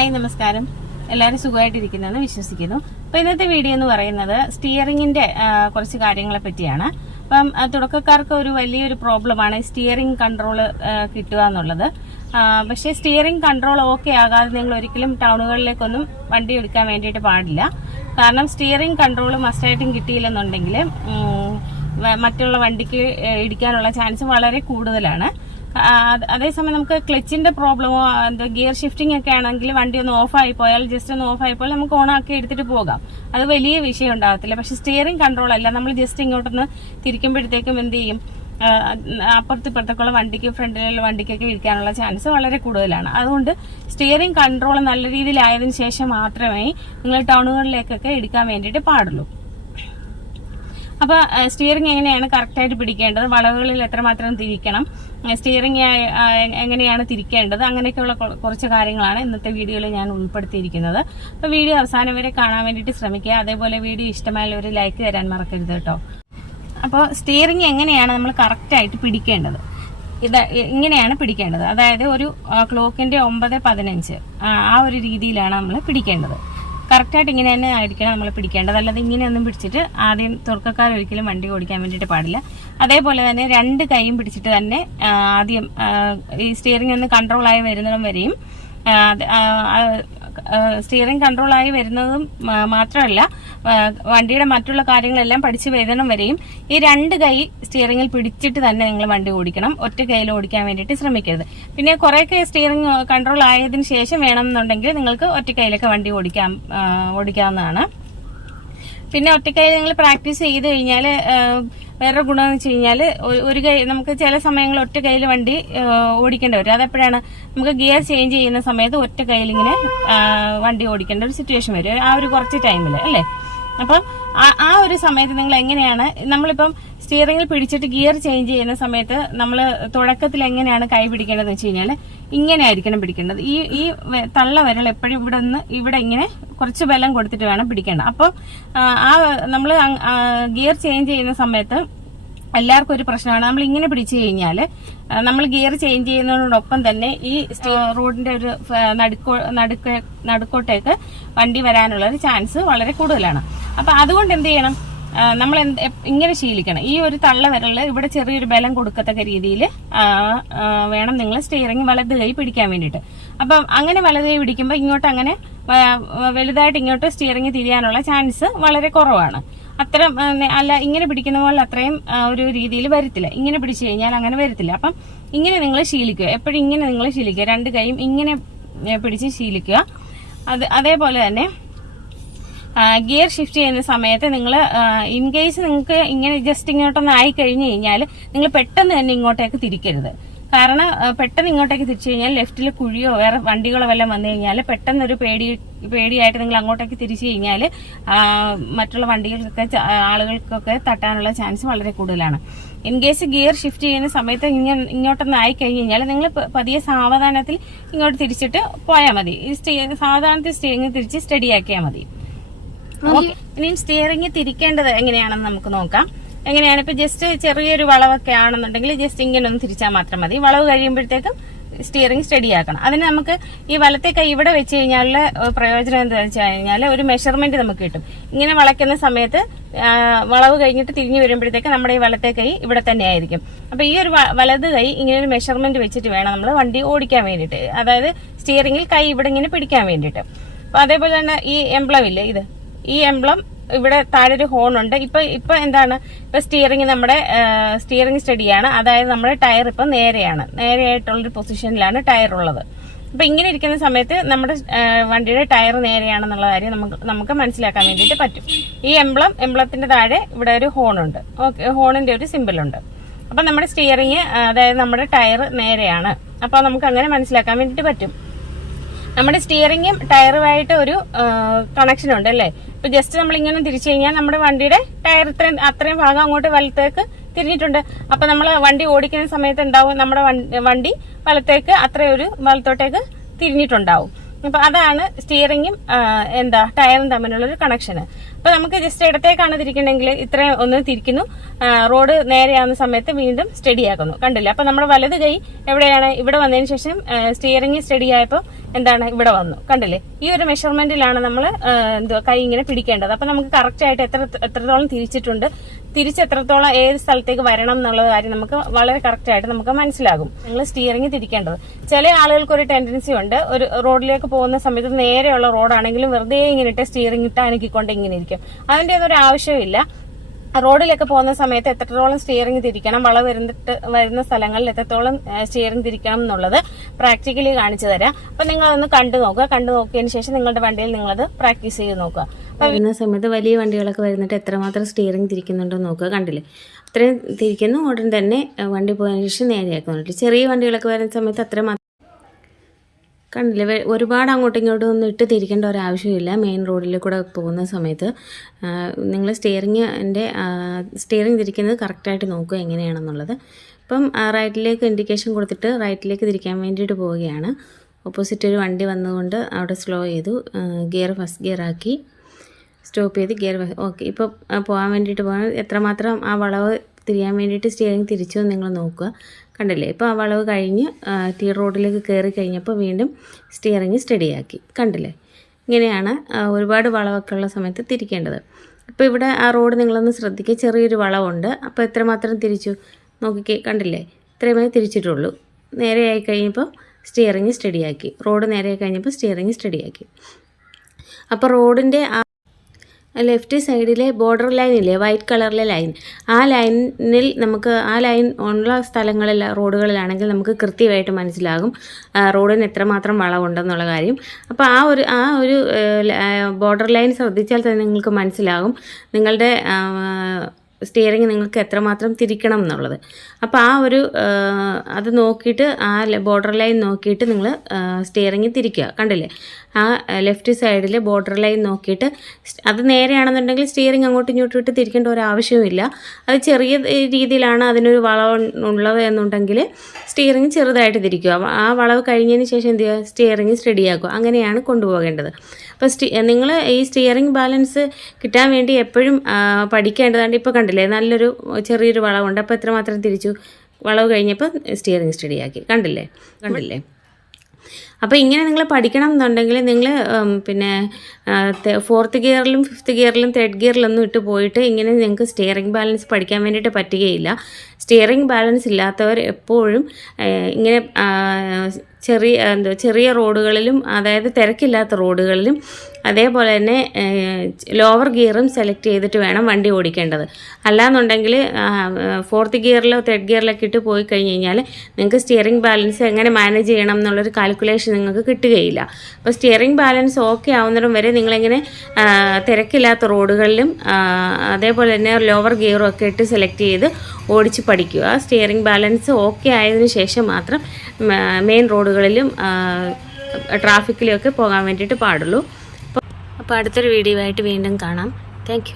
Hi നമസ്കാരം. എല്ലാവരും സുഖമായിട്ടിരിക്കുന്നതെന്ന് വിശ്വസിക്കുന്നു. അപ്പൊ ഇന്നത്തെ വീഡിയോ എന്ന് പറയുന്നത് സ്റ്റിയറിംഗിന്റെ കുറച്ച് കാര്യങ്ങളെ പറ്റിയാണ്. അപ്പം തുടക്കക്കാർക്ക് ഒരു വലിയൊരു പ്രോബ്ലമാണ് സ്റ്റിയറിംഗ് കൺട്രോൾ കിട്ടുക എന്നുള്ളത്. പക്ഷേ സ്റ്റിയറിംഗ് കൺട്രോൾ ഓക്കെ ആകാതെ നിങ്ങൾ ഒരിക്കലും ടൗണുകളിലേക്കൊന്നും വണ്ടി എടുക്കാൻ വേണ്ടിയിട്ട് പാടില്ല. കാരണം സ്റ്റിയറിംഗ് കൺട്രോൾ മസ്റ്റായിട്ടും കിട്ടിയില്ലെന്നുണ്ടെങ്കിൽ മറ്റുള്ള വണ്ടിക്ക് ഇടിക്കാനുള്ള ചാൻസ് വളരെ കൂടുതലാണ്. അതേസമയം നമുക്ക് ക്ലച്ചിന്റെ പ്രോബ്ലമോ എന്താ ഗിയർ ഷിഫ്റ്റിംഗ് ഒക്കെ ആണെങ്കിൽ വണ്ടി ഒന്ന് ഓഫ് ആയി പോയാൽ ജസ്റ്റ് ഒന്ന് ഓഫ് പോയാൽ നമുക്ക് ഓൺ ആക്കി എടുത്തിട്ട് പോകാം. അത് വലിയ വിഷയം ഉണ്ടാകത്തില്ല. പക്ഷെ സ്റ്റിയറിംഗ് കൺട്രോൾ അല്ല. നമ്മൾ ജസ്റ്റ് ഇങ്ങോട്ടൊന്ന് തിരിക്കുമ്പോഴത്തേക്കും എന്ത് ചെയ്യും? അപ്പുറത്ത് ഇപ്പുറത്തേക്കുള്ള വണ്ടിക്ക് ഫ്രണ്ടിലുള്ള വണ്ടിക്കൊക്കെ ഇരിക്കാനുള്ള ചാൻസ് വളരെ കൂടുതലാണ്. അതുകൊണ്ട് സ്റ്റിയറിംഗ് കൺട്രോൾ നല്ല രീതിയിലായതിനു ശേഷം മാത്രമേ നിങ്ങൾ ടൗണുകളിലേക്കൊക്കെ എടുക്കാൻ വേണ്ടിയിട്ട് പാടുള്ളൂ. അപ്പൊ സ്റ്റിയറിംഗ് എങ്ങനെയാണ് കറക്റ്റായിട്ട് പിടിക്കേണ്ടത്? വളവുകളിൽ എത്രമാത്രം തിരിക്കണം? സ്റ്റിയറിംഗ് എങ്ങനെയാണ് തിരിക്കേണ്ടത്? അങ്ങനെയൊക്കെയുള്ള കുറച്ച് കാര്യങ്ങളാണ് ഇന്നത്തെ വീഡിയോയിൽ ഞാൻ ഉൾപ്പെടുത്തിയിരിക്കുന്നത്. അപ്പൊ വീഡിയോ അവസാനം വരെ കാണാൻ വേണ്ടിയിട്ട് ശ്രമിക്കുക. അതേപോലെ വീഡിയോ ഇഷ്ടമായാലും ഒരു ലൈക്ക് തരാൻ മറക്കരുത് കേട്ടോ. അപ്പോൾ സ്റ്റിയറിംഗ് എങ്ങനെയാണ് നമ്മൾ കറക്റ്റായിട്ട് പിടിക്കേണ്ടത്? ഇത് ഇങ്ങനെയാണ് പിടിക്കേണ്ടത്. അതായത് ഒരു ക്ലോക്കിന്റെ ഒമ്പത് പതിനഞ്ച് ആ ഒരു രീതിയിലാണ് നമ്മൾ പിടിക്കേണ്ടത്. കറക്റ്റായിട്ട് ഇങ്ങനെ തന്നെ ആയിരിക്കണം നമ്മൾ പിടിക്കേണ്ടത്. അല്ലാതെ ഇങ്ങനെയൊന്നും പിടിച്ചിട്ട് ആദ്യം തുറക്കക്കാർ ഒരിക്കലും വണ്ടി ഓടിക്കാൻ വേണ്ടിയിട്ട് പാടില്ല. അതേപോലെ തന്നെ രണ്ട് കൈയും പിടിച്ചിട്ട് തന്നെ ആദ്യം ഈ സ്റ്റിയറിംഗ് ഒന്ന് കൺട്രോൾ ആയി വരുന്നിടം വരെയും സ്റ്റിയറിംഗ് കൺട്രോൾ ആയി വരുന്നതും മാത്രമല്ല വണ്ടിയുടെ മറ്റുള്ള കാര്യങ്ങളെല്ലാം പഠിച്ചു വേദനം വരെയും ഈ രണ്ട് കൈ സ്റ്റിയറിംഗിൽ പിടിച്ചിട്ട് തന്നെ നിങ്ങൾ വണ്ടി ഓടിക്കണം. ഒറ്റ കൈയിൽ ഓടിക്കാൻ വേണ്ടിയിട്ട് ശ്രമിക്കരുത്. പിന്നെ കുറേയൊക്കെ സ്റ്റിയറിംഗ് കൺട്രോൾ ആയതിനു ശേഷം വേണമെന്നുണ്ടെങ്കിൽ നിങ്ങൾക്ക് ഒറ്റ കൈയിലൊക്കെ വണ്ടി ഓടിക്കാൻ ഓടിക്കാവുന്നതാണ്. പിന്നെ ഒറ്റക്കൈ നിങ്ങൾ പ്രാക്ടീസ് ചെയ്ത് കഴിഞ്ഞാൽ വേറെ എന്ന് വെച്ച് കഴിഞ്ഞാൽ ഒരു കൈ നമുക്ക് ചില സമയങ്ങളിൽ ഒറ്റ കൈയിൽ വണ്ടി ഓടിക്കേണ്ടി വരും. അതെപ്പോഴാണ്? നമുക്ക് ഗിയർ ചേഞ്ച് ചെയ്യുന്ന സമയത്ത് ഒറ്റ കയ്യിൽ ഇങ്ങനെ വണ്ടി ഓടിക്കേണ്ട ഒരു സിറ്റുവേഷൻ വരും. ആ ഒരു കുറച്ച് ടൈമിൽ അല്ലേ? അപ്പം ആ- ഒരു സമയത്ത് നിങ്ങൾ എങ്ങനെയാണ് നമ്മളിപ്പം സ്റ്റിയറിംഗിൽ പിടിച്ചിട്ട് ഗിയർ ചേഞ്ച് ചെയ്യുന്ന സമയത്ത് നമ്മൾ തുടക്കത്തിൽ എങ്ങനെയാണ് കൈ പിടിക്കേണ്ടതെന്ന് വെച്ച് കഴിഞ്ഞാൽ ഇങ്ങനെ ആയിരിക്കണം പിടിക്കേണ്ടത്. ഈ ഈ തള്ള വിരൽ എപ്പോഴും ഇവിടെ നിന്ന് ഇവിടെ ഇങ്ങനെ കുറച്ച് ബലം കൊടുത്തിട്ട് വേണം പിടിക്കേണ്ടത് അപ്പോൾ ആ നമ്മൾ ഗിയർ ചേഞ്ച് ചെയ്യുന്ന സമയത്ത് എല്ലാവർക്കും ഒരു പ്രശ്നമാണ്. നമ്മൾ ഇങ്ങനെ പിടിച്ചു കഴിഞ്ഞാൽ നമ്മൾ ഗിയർ ചേഞ്ച് ചെയ്യുന്നതിനോടൊപ്പം തന്നെ ഈ റോഡിന്റെ ഒരു നടുക്ക് നടുക്കോട്ടേക്ക് വണ്ടി വരാനുള്ള ഒരു ചാൻസ് വളരെ കൂടുതലാണ്. അപ്പൊ അതുകൊണ്ട് എന്ത് ചെയ്യണം? നമ്മൾ എന്ത് ഇങ്ങനെ ശീലിക്കണം. ഈ ഒരു തള്ള വിരലിൽ ഇവിടെ ചെറിയൊരു ബലം കൊടുക്കത്തക്ക രീതിയിൽ വേണം നിങ്ങൾ സ്റ്റിയറിംഗ് വലത് കൈ പിടിക്കാൻ വേണ്ടിയിട്ട്. അപ്പം അങ്ങനെ വലത് കൈ പിടിക്കുമ്പോൾ ഇങ്ങോട്ട് അങ്ങനെ വലുതായിട്ട് ഇങ്ങോട്ട് സ്റ്റിയറിംഗ് തിരിയാനുള്ള ചാൻസ് വളരെ കുറവാണ്. അത്ര അല്ല ഇങ്ങനെ പിടിക്കുന്ന പോലെ അത്രയും ഒരു രീതിയിൽ വരത്തില്ല. ഇങ്ങനെ പിടിച്ചു കഴിഞ്ഞാൽ അങ്ങനെ വരത്തില്ല. അപ്പം ഇങ്ങനെ നിങ്ങൾ ശീലിക്കുക. എപ്പോഴും ഇങ്ങനെ നിങ്ങൾ ശീലിക്കുക. രണ്ട് കൈയും ഇങ്ങനെ പിടിച്ച് ശീലിക്കുക. അത് അതേപോലെ തന്നെ ഗിയർ ഷിഫ്റ്റ് ചെയ്യുന്ന സമയത്ത് നിങ്ങൾ ഇൻ കേസ് നിങ്ങൾക്ക് ഇങ്ങനെ ജസ്റ്റ് ഇങ്ങോട്ടൊന്ന് ആയി കഴിഞ്ഞു കഴിഞ്ഞാൽ നിങ്ങൾ പെട്ടെന്ന് തന്നെ ഇങ്ങോട്ടേക്ക് തിരിക്കരുത്. കാരണം പെട്ടെന്ന് ഇങ്ങോട്ടേക്ക് തിരിച്ചു കഴിഞ്ഞാൽ ലെഫ്റ്റിൽ കുഴിയോ വേറെ വണ്ടികളോ വല്ലതും വന്നു കഴിഞ്ഞാൽ പെട്ടെന്ന് ഒരു പേടി പേടിയായിട്ട് നിങ്ങൾ അങ്ങോട്ടേക്ക് തിരിച്ചു കഴിഞ്ഞാൽ മറ്റുള്ള വണ്ടികൾക്കൊക്കെ ആളുകൾക്കൊക്കെ തട്ടാനുള്ള ചാൻസ് വളരെ കൂടുതലാണ്. ഇൻ കേസ് ഗിയർ ഷിഫ്റ്റ് ചെയ്യുന്ന സമയത്ത് ഇങ്ങനെ ഇങ്ങോട്ടൊന്ന് ആയി കഴിഞ്ഞ് കഴിഞ്ഞാൽ നിങ്ങൾ പതിയെ സാവധാനത്തിൽ ഇങ്ങോട്ട് തിരിച്ചിട്ട് പോയാൽ മതി. സാവധാനത്തിൽ തിരിച്ച് സ്റ്റഡി ആക്കിയാൽ മതി. ഇനിയും സ്റ്റിയറിംഗ് തിരിക്കേണ്ടത് എങ്ങനെയാണെന്ന് നമുക്ക് നോക്കാം. എങ്ങനെയാണ്? ഇപ്പൊ ജസ്റ്റ് ചെറിയൊരു വളവൊക്കെ ആണെന്നുണ്ടെങ്കിൽ ജസ്റ്റ് ഇങ്ങനെ ഒന്ന് തിരിച്ചാൽ മാത്രം മതി. വളവ് കഴിയുമ്പോഴത്തേക്കും സ്റ്റിയറിംഗ് സ്റ്റഡി ആക്കണം. അതിന് നമുക്ക് ഈ വലത്തെ കൈ ഇവിടെ വെച്ച് കഴിഞ്ഞാൽ പ്രയോജനം എന്താണെന്ന് വെച്ച് കഴിഞ്ഞാൽ ഒരു മെഷർമെന്റ് നമുക്ക് കിട്ടും. ഇങ്ങനെ വളയ്ക്കുന്ന സമയത്ത് വളവ് കഴിഞ്ഞിട്ട് തിരിഞ്ഞു വരുമ്പോഴത്തേക്ക് നമ്മുടെ ഈ വലത്തെ കൈ ഇവിടെ തന്നെ ആയിരിക്കും. അപ്പൊ ഈ ഒരു വലത് കൈ ഇങ്ങനെ ഒരു മെഷർമെന്റ് വെച്ചിട്ട് വേണം നമ്മൾ വണ്ടി ഓടിക്കാൻ വേണ്ടിയിട്ട്. അതായത് സ്റ്റിയറിംഗിൽ കൈ ഇവിടെ ഇങ്ങനെ പിടിക്കാൻ വേണ്ടിയിട്ട്. അപ്പൊ അതേപോലെ തന്നെ ഈ എംപ്ലവില്ലേ ഇത്? ഈ എംബ്ലം ഇവിടെ താഴെ ഒരു ഹോൺ ഉണ്ട്. ഇപ്പൊ ഇപ്പൊ എന്താണ്? ഇപ്പൊ സ്റ്റിയറിംഗ് നമ്മുടെ സ്റ്റിയറിംഗ് സ്റ്റഡിയാണ് അതായത് നമ്മുടെ ടയർ ഇപ്പൊ നേരെയാണ്. നേരെയായിട്ടുള്ളൊരു പൊസിഷനിലാണ് ടയർ ഉള്ളത്. അപ്പൊ ഇങ്ങനെ ഇരിക്കുന്ന സമയത്ത് നമ്മുടെ വണ്ടിയുടെ ടയർ നേരെയാണെന്നുള്ള കാര്യം നമുക്ക് നമുക്ക് മനസ്സിലാക്കാൻ വേണ്ടിയിട്ട് പറ്റും. ഈ എംബ്ലം എംബ്ലത്തിന്റെ താഴെ ഇവിടെ ഒരു ഹോൺ ഉണ്ട്. ഓക്കെ ഹോണിന്റെ ഒരു സിമ്പിൾ ഉണ്ട്. അപ്പൊ നമ്മുടെ സ്റ്റിയറിംഗ് അതായത് നമ്മുടെ ടയർ നേരെയാണ്. അപ്പൊ നമുക്ക് അങ്ങനെ മനസ്സിലാക്കാൻ വേണ്ടിയിട്ട് പറ്റും. നമ്മുടെ സ്റ്റിയറിംഗും ടയറുമായിട്ട് ഒരു കണക്ഷൻ ഉണ്ട് അല്ലേ? ഇപ്പൊ ജസ്റ്റ് നമ്മൾ ഇങ്ങനെ തിരിച്ചു കഴിഞ്ഞാൽ നമ്മുടെ വണ്ടിയുടെ ടയർ ഇത്രയും അത്രയും ഭാഗം അങ്ങോട്ട് വലത്തേക്ക് തിരിഞ്ഞിട്ടുണ്ട്. അപ്പൊ നമ്മൾ വണ്ടി ഓടിക്കുന്ന സമയത്ത് ഉണ്ടാവും നമ്മുടെ വണ്ടി- വലത്തേക്ക് അത്രയും ഒരു വലത്തോട്ടേക്ക് തിരിഞ്ഞിട്ടുണ്ടാവും. അപ്പൊ അതാണ് സ്റ്റിയറിങ്ങും എന്താ ടയറും തമ്മിലുള്ള ഒരു കണക്ഷന് അപ്പൊ നമുക്ക് ജസ്റ്റ് ഇടത്തേക്കാണ് തിരിക്കണമെങ്കിൽ ഇത്രയും ഒന്ന് തിരിക്കുന്നു. റോഡ് നേരെയാവുന്ന സമയത്ത് വീണ്ടും സ്റ്റഡി ആക്കുന്നു. കണ്ടില്ല? അപ്പൊ നമ്മുടെ വലത് കൈ എവിടെയാണ്? ഇവിടെ വന്നതിന് ശേഷം സ്റ്റിയറിംഗ് സ്റ്റഡി ആയപ്പോൾ എന്താണ് ഇവിടെ വന്നു. കണ്ടില്ലേ? ഈ ഒരു മെഷർമെന്റിലാണ് നമ്മൾ എന്തുവാ കൈ ഇങ്ങനെ പിടിക്കേണ്ടത്. അപ്പൊ നമുക്ക് കറക്റ്റ് ആയിട്ട് എത്ര എത്രത്തോളം തിരിച്ചിട്ടുണ്ട് തിരിച്ച് എത്രത്തോളം ഏത് സ്ഥലത്തേക്ക് വരണം എന്നുള്ള കാര്യം നമുക്ക് വളരെ കറക്റ്റ് ആയിട്ട് നമുക്ക് മനസ്സിലാകും. നിങ്ങൾ സ്റ്റിയറിംഗ് തിരിക്കേണ്ടത്. ചില ആളുകൾക്ക് ഒരു ടെൻഡൻസി ഉണ്ട്. ഒരു റോഡിലേക്ക് പോകുന്ന സമയത്ത് നേരെയുള്ള റോഡാണെങ്കിലും വെറുതെ ഇങ്ങനെ ഇട്ട് സ്റ്റിയറിംഗ് ഇട്ട് അനക്കിക്കൊണ്ട് ഇങ്ങനെ ഇരിക്കും. അതിന്റെ ഒന്നും ഒരു ആവശ്യമില്ല റോഡിലൊക്കെ പോകുന്ന സമയത്ത് എത്രത്തോളം സ്റ്റിയറിംഗ് തിരിക്കണം വള വരുന്നിട്ട് വരുന്ന സ്ഥലങ്ങളിൽ എത്രത്തോളം സ്റ്റിയറിംഗ് തിരിക്കണം എന്നുള്ളത് പ്രാക്ടിക്കലി കാണിച്ചു തരാം. അപ്പൊ നിങ്ങൾ ഒന്ന് കണ്ടു നോക്കുക. കണ്ടു നോക്കിയതിന് ശേഷം നിങ്ങളുടെ വണ്ടിയിൽ നിങ്ങളത് പ്രാക്ടീസ് ചെയ്ത് നോക്കുക. വരുന്ന സമയത്ത് വലിയ വണ്ടികളൊക്കെ വരുന്നിട്ട് എത്രമാത്രം സ്റ്റിയറിംഗ് തിരിക്കുന്നുണ്ടോ നോക്കുക. കണ്ടില്ലേ? അത്രയും തിരിക്കുന്നു. ഉടൻ തന്നെ വണ്ടി പോയതിനു ശേഷം നേരെയാക്കുന്നുണ്ട് ചെറിയ വണ്ടികളൊക്കെ വരുന്ന സമയത്ത് അത്ര കണ്ടില്ലേ? ഒരുപാട് അങ്ങോട്ടും ഇങ്ങോട്ടും ഒന്നും ഇട്ട് തിരിക്കേണ്ട ഒരു ആവശ്യമില്ല മെയിൻ റോഡിൽ കൂടെ പോകുന്ന സമയത്ത്. നിങ്ങൾ സ്റ്റിയറിങ്ങിന്റെ സ്റ്റിയറിംഗ് തിരിക്കുന്നത് കറക്റ്റായിട്ട് നോക്കുക എങ്ങനെയാണെന്നുള്ളത്. ഇപ്പം റൈറ്റിലേക്ക് ഇൻഡിക്കേഷൻ കൊടുത്തിട്ട് റൈറ്റിലേക്ക് തിരിക്കാൻ വേണ്ടിയിട്ട് പോവുകയാണ്. ഓപ്പോസിറ്റ് ഒരു വണ്ടി വന്നുകൊണ്ട് അവിടെ സ്ലോ ചെയ്തു. ഗിയർ ഫസ്റ്റ് ഗിയർ ആക്കി. സ്റ്റോപ്പ് ചെയ്ത് ഗിയർ ഓക്കെ ഇപ്പോൾ പോകാൻ വേണ്ടിയിട്ട് പോകാൻ എത്രമാത്രം ആ വളവ് തിരിയാൻ വേണ്ടിയിട്ട് സ്റ്റിയറിംഗ് തിരിച്ചു നിങ്ങൾ നോക്കുക. കണ്ടില്ലേ? ഇപ്പോൾ ആ വളവ് കഴിഞ്ഞ് ടീ റോഡിലേക്ക് കയറി കഴിഞ്ഞപ്പോൾ വീണ്ടും സ്റ്റിയറിംഗ് സ്റ്റഡിയാക്കി കണ്ടില്ലേ? ഇങ്ങനെയാണ് ഒരുപാട് വളവൊക്കെ ഉള്ള സമയത്ത് തിരിക്കേണ്ടത്. അപ്പോൾ ഇവിടെ ആ റോഡ് നിങ്ങളൊന്ന് ശ്രദ്ധിക്കുക ചെറിയൊരു വളവുണ്ട്. അപ്പോൾ എത്രമാത്രം തിരിച്ചു? നോക്കിക്കേ കണ്ടില്ലേ? ഇത്രയുമേ തിരിച്ചിട്ടുള്ളൂ. നേരെയായി കഴിഞ്ഞപ്പോൾ സ്റ്റിയറിംഗ് സ്റ്റഡിയാക്കി റോഡ് നേരെയായി കഴിഞ്ഞപ്പോൾ സ്റ്റിയറിംഗ് സ്റ്റഡിയാക്കി അപ്പോൾ റോഡിന്റെ ആ ലെഫ്റ്റ് സൈഡിലെ ബോർഡർ ലൈൻ ഇല്ലേ വൈറ്റ് കളറിലെ ലൈൻ. ആ ലൈനിൽ നമുക്ക് ആ ലൈൻ ഉള്ള സ്ഥലങ്ങളിൽ റോഡുകളിലാണെങ്കിൽ നമുക്ക് കൃത്യമായിട്ട് മനസ്സിലാകും റോഡിന് എത്രമാത്രം വളവുണ്ടെന്നുള്ള കാര്യം. അപ്പോൾ ആ ഒരു ആ ഒരു ബോർഡർ ലൈൻ ശ്രദ്ധിച്ചാൽ തന്നെ നിങ്ങൾക്ക് മനസ്സിലാകും നിങ്ങളുടെ സ്റ്റിയറിംഗ് നിങ്ങൾക്ക് എത്രമാത്രം തിരിക്കണം എന്നുള്ളത്. അപ്പോൾ ആ ഒരു അത് നോക്കിയിട്ട് ആ ബോർഡർ ലൈൻ നോക്കിയിട്ട് നിങ്ങൾ സ്റ്റിയറിംഗ് തിരിക്കുക. കണ്ടില്ലേ? ആ ലെഫ്റ്റ് സൈഡിൽ ബോർഡർ ലൈൻ നോക്കിയിട്ട് അത് നേരെയാണെന്നുണ്ടെങ്കിൽ സ്റ്റിയറിംഗ് അങ്ങോട്ടും ഇങ്ങോട്ടും ഇട്ട് തിരിക്കേണ്ട ഒരു ആവശ്യമില്ല അത് ചെറിയ രീതിയിലാണ് അതിനൊരു വളവ് ഉള്ളത് എന്നുണ്ടെങ്കിൽ സ്റ്റിയറിംഗ് ചെറുതായിട്ട് തിരിക്കുക. ആ വളവ് കഴിഞ്ഞതിന് ശേഷം എന്ത് ചെയ്യുക? സ്റ്റിയറിംഗ് സ്റ്റഡിയാക്കുക അങ്ങനെയാണ് കൊണ്ടുപോകേണ്ടത്. അപ്പോൾ സ്റ്റി നിങ്ങൾ ഈ സ്റ്റിയറിംഗ് ബാലൻസ് കിട്ടാൻ വേണ്ടി എപ്പോഴും പഠിക്കേണ്ടതാണ് ഇപ്പോൾ കണ്ടില്ലേ? നല്ലൊരു ചെറിയൊരു വളവുണ്ട്. അപ്പോൾ എത്രമാത്രം തിരിച്ചു? വളവ് കഴിഞ്ഞപ്പോൾ സ്റ്റിയറിംഗ് സ്റ്റഡിയാക്കി കണ്ടില്ലേ? കണ്ടില്ലേ? അപ്പോൾ ഇങ്ങനെ നിങ്ങൾ പഠിക്കണം എന്നുണ്ടെങ്കിൽ നിങ്ങൾ പിന്നെ ഫോർത്ത് ഗിയറിലും ഫിഫ്ത്ത് ഗിയറിലും തേർഡ് ഗിയറിലൊന്നും ഇട്ട് പോയിട്ട് ഇങ്ങനെ നിങ്ങൾക്ക് സ്റ്റിയറിംഗ് ബാലൻസ് പഠിക്കാൻ വേണ്ടിയിട്ട് പറ്റുകയില്ല. സ്റ്റിയറിംഗ് ബാലൻസ് ഇല്ലാത്തവർ എപ്പോഴും ഇങ്ങനെ ചെറിയ എന്തോ ചെറിയ റോഡുകളിലും അതായത് തിരക്കില്ലാത്ത റോഡുകളിലും അതേപോലെ തന്നെ ലോവർ ഗിയറും സെലക്ട് ചെയ്തിട്ട് വേണം വണ്ടി ഓടിക്കേണ്ടത്. അല്ലാന്നുണ്ടെങ്കിൽ ഫോർത്ത് ഗിയറിലോ തേർഡ് ഗിയറിലൊക്കെ ഇട്ട് പോയി കഴിഞ്ഞ് കഴിഞ്ഞാൽ നിങ്ങൾക്ക് സ്റ്റിയറിംഗ് ബാലൻസ് എങ്ങനെ മാനേജ് ചെയ്യണം എന്നുള്ളൊരു കാൽക്കുലേഷൻ നിങ്ങൾക്ക് കിട്ടുകയില്ല. അപ്പോൾ സ്റ്റിയറിംഗ് ബാലൻസ് ഓക്കെ ആവുന്നിടം വരെ നിങ്ങളിങ്ങനെ തിരക്കില്ലാത്ത റോഡുകളിലും അതേപോലെ തന്നെ ലോവർ ഗിയറും ഒക്കെ ഇട്ട് സെലക്ട് ചെയ്ത് ഓടിച്ച് പഠിക്കുക. സ്റ്റിയറിംഗ് ബാലൻസ് ഓക്കെ ആയതിനു ശേഷം മാത്രം മെയിൻ റോഡുകളിലും ട്രാഫിക്കിലും ഒക്കെ പോകാൻ വേണ്ടിയിട്ട് പാടുള്ളൂ. അപ്പോൾ അടുത്തൊരു വീഡിയോ ആയിട്ട് വീണ്ടും കാണാം. താങ്ക്